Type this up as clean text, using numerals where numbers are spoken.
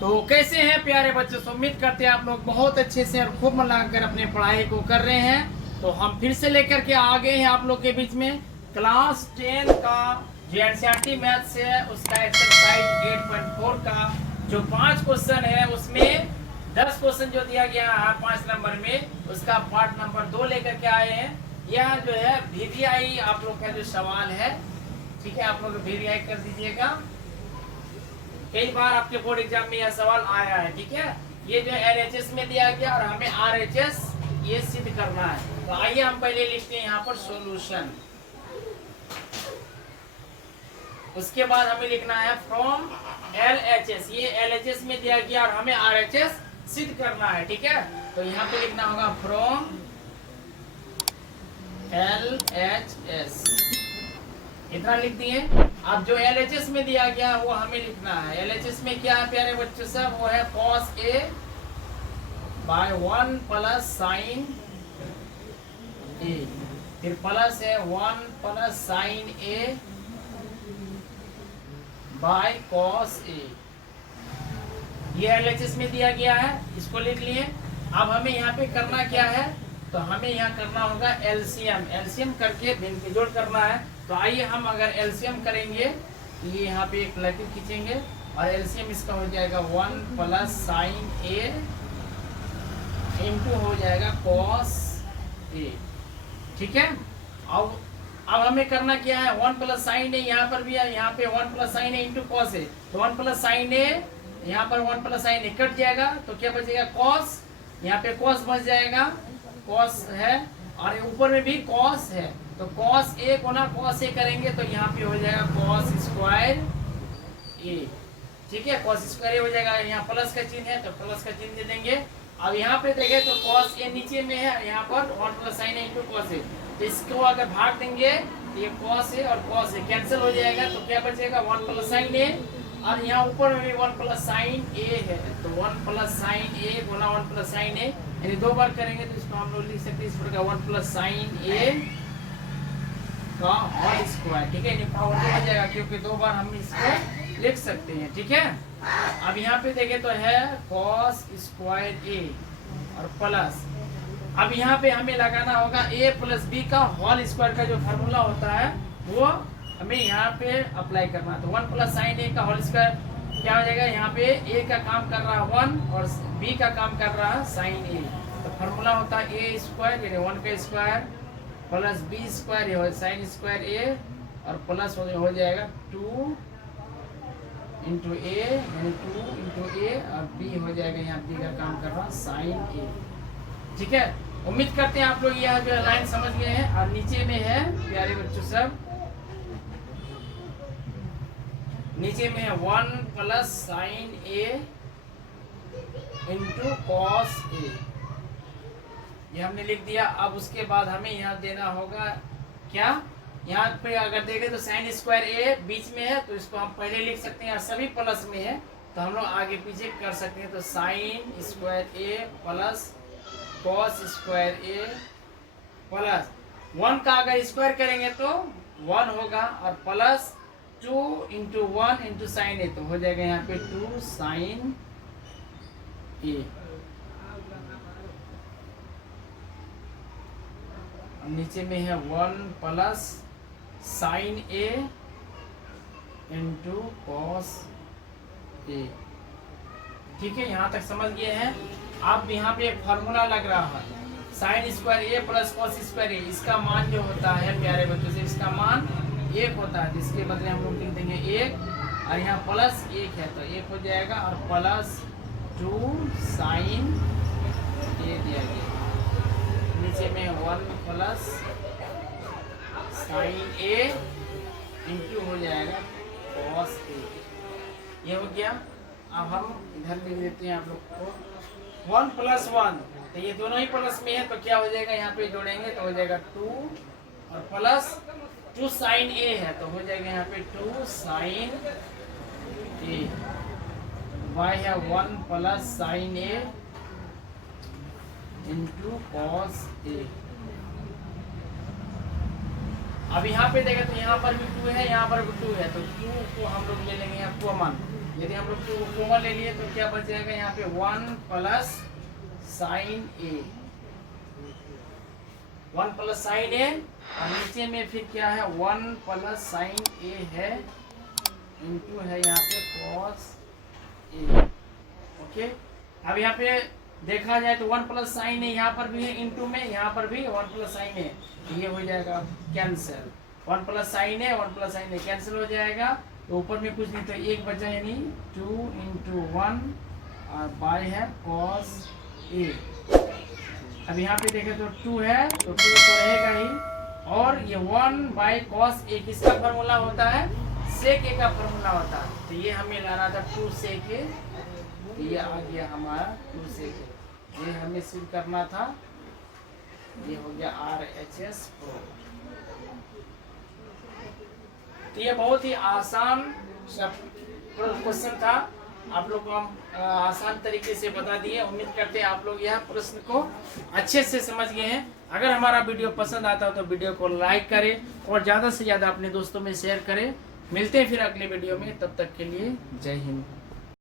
तो कैसे हैं प्यारे बच्चों, तो उम्मीद करते हैं आप लोग बहुत अच्छे से और खूब मन लगाकर अपने पढ़ाई को कर रहे हैं। तो हम फिर से लेकर के आ गए हैं आप लोग के बीच में क्लास 10 का जो एनसीईआरटी मैथ्स है उसका एक्सरसाइज 8.4 का जो 5 क्वेश्चन है उसमें 10 क्वेश्चन जो दिया गया है 5 नंबर में उसका पार्ट नंबर 2 लेकर के आए हैं। यह जो है वीवीआई आप लोग का जो सवाल है, ठीक है, आप लोग वीवीआई कर दीजिएगा। कई बार आपके बोर्ड एग्जाम में यह सवाल आया है, ठीक है। ये जो एलएचएस में दिया गया और हमें आरएचएस ये सिद्ध करना है। तो आइए हम पहले लिखते हैं यहाँ पर सॉल्यूशन, उसके बाद हमें लिखना है फ्रॉम एलएचएस। ये एलएचएस में दिया गया और हमें आरएचएस सिद्ध करना है, ठीक है। तो यहाँ पे लिखना होगा फ्रॉम एलएचएस, इतना लिख दिए। अब जो एलएचएस में दिया गया वो हमें लिखना है। एलएचएस में क्या है प्यारे बच्चों सब, वो है cos a by 1 plus sine a, फिर प्लस है 1 plus sine a by cos a। ये एलएचएस में दिया गया है, इसको लिख लिए। अब हमें यहाँ पे करना क्या है, तो हमें यहाँ करना होगा एलसीएम। एलसीएम करके भिन्न के जोड़ करना है। तो आइए हम अगर एलसीएम करेंगे, ये यहाँ पे एक लकीर खींचेंगे और एलसीएम इसका हो जाएगा 1 प्लस साइन ए इंटू हो जाएगा कॉस ए, ठीक है। अब हमें करना क्या है, 1 प्लस साइन ए यहाँ पर भी है, यहाँ पे 1 plus sign A into cos A. तो 1 प्लस साइन ए यहाँ पर 1 प्लस साइन ए कट जाएगा तो क्या बचेगा कॉस, यहाँ पे कॉस बच जाएगा, कॉस है और ऊपर में भी कॉस है। तो कॉस ए को ना कॉस ए करेंगे तो यहाँ पे हो जाएगा कॉस स्क्वायर ए, ठीक है। कॉस स्क्वायर ए हो जाएगा, यहाँ प्लस का चिन्ह है तो प्लस का चिन्ह दे देंगे। अब यहाँ पे देखें तो कॉस ए नीचे में है, यहाँ पर 1 plus sign A into cos A. तो इसको अगर भाग देंगे तो ये कॉस ए और कॉस ए कैंसिल हो जाएगा। तो क्या बचेगा 1 प्लस साइन ए और यहाँ ऊपर में भी 1 प्लस साइन ए है। तो 1 प्लस साइन ए गुना 1 प्लस साइन ए, यानी 2 बार करेंगे तो इसको हम लोग लिख सकते हैं इस प्रकार 1 प्लस साइन ए का होल स्क्वायर, ठीक है। पावर 2 हो जाएगा क्योंकि 2 बार हम इसको लिख सकते हैं, ठीक है। अब यहाँ पे देखें तो है cos स्क्वायर ए और प्लस, अब यहाँ पे हमें लगाना होगा a प्लस बी का होल स्क्वायर का जो फार्मूला होता है वो हमें यहाँ पे अप्लाई करना है। तो 1 प्लस साइन ए का होल स्क्वायर क्या हो जाएगा, यहाँ पे a का काम कर रहा है 1 और b का काम कर रहा है साइन ए। तो फार्मूला होता है a स्क्वायर यानी 1 का square plus B square sine square A और प्लस हो जाएगा 2 इंटू ए यानी 2 इंटू ए और बी हो जाएगा यहाँ बी का काम कर रहा साइन ए, ठीक है। उम्मीद करते हैं आप लोग यह जो लाइन समझ गए हैं। और नीचे में है प्यारे बच्चों सब, नीचे में है 1 plus sign A into cos A, ये हमने लिख दिया। अब उसके बाद हमें यहाँ देना होगा क्या, यहाँ पे अगर देखें तो साइन स्क्वायर ए बीच में है तो इसको हम पहले लिख सकते हैं और सभी प्लस में है तो हम लोग आगे पीछे कर सकते हैं। तो साइन स्क्वायर ए प्लस कॉस स्क्वायर ए प्लस 1 का अगर स्क्वायर करेंगे तो 1 होगा और प्लस 2 इंटू 1 इंटू साइन ए तो हो जाएगा यहाँ पे 2 साइन ए। नीचे में है 1 plus sign A into cos A, ठीक है। यहाँ तक समझ गए हैं। अब यहाँ पे एक फार्मूला लग रहा है साइन स्क्वायर ए प्लस कॉस स्क्वायर ए, इसका मान जो होता है प्यारे बच्चों से इसका मान 1 होता है, जिसके बदले हम लोग लिख देंगे 1 और यहाँ प्लस 1 है तो 1 हो जाएगा और प्लस 2 साइन ए दिया गया। नीचे में 1 प्लस साइन ए इंटू हो जाएगा कॉस ए, ये हो गया। अब हम इधर लिख देते हैं आप लोग को 1 प्लस 1, तो ये दोनों ही प्लस में है तो क्या हो जाएगा, यहाँ पे जोड़ेंगे तो हो जाएगा 2 और प्लस 2 साइन ए है तो हो जाएगा यहाँ पे 2 साइन ए बाय है 1 plus sign A into cos A. अब यहाँ पे देखें तो यहाँ पर भी 2 है, यहाँ पर भी 2 है तो 2 को हम लोग ले लेंगे यहाँ कॉमन यदि हम लोग को कॉमन ले लिए तो क्या बच जाएगा यहाँ पे 1 प्लस साइन ए, 1 प्लस साइन ए, और नीचे में फिर क्या है 1 प्लस साइन ए है, इंटू है यहाँ पे कॉस ए। ओके, अब यहाँ पे देखा जाए तो 1 प्लस साइन ए यहाँ पर भी है, इंटू में यहाँ पर भी 1 प्लस साइन ए, ये हो जाएगा कैंसिल। 1 प्लस साइन ए 1 प्लस साइन ए कैंसिल हो जाएगा, तो ऊपर में कुछ नहीं तो एक बचा, यानी 2 इंटू 1 और बाय है कॉस ए। अब यहाँ पे देखें तो 2 है तो 2 तो रहेगा ही, और ये 1 बाय कॉस ए किसका फार्मूला होता है, सेक ए का फार्मूला होता है। तो ये हमें लाना था 2 सेक ए, ये आ गया हमारा 2 सेक ए, ये हमें सिद्ध करना था, ये हो गया RHS प्रो। तो ये बहुत ही आसान क्वेश्चन था, आप लोग को हम आसान तरीके से बता दिए। उम्मीद करते हैं आप लोग यह प्रश्न को अच्छे से समझ गए हैं। अगर हमारा वीडियो पसंद आता हो तो वीडियो को लाइक करें और ज़्यादा से ज़्यादा अपने दोस्तों में शेयर करें। मिलते हैं फिर अगले वीडियो में, तब तक के लिए जय हिंद।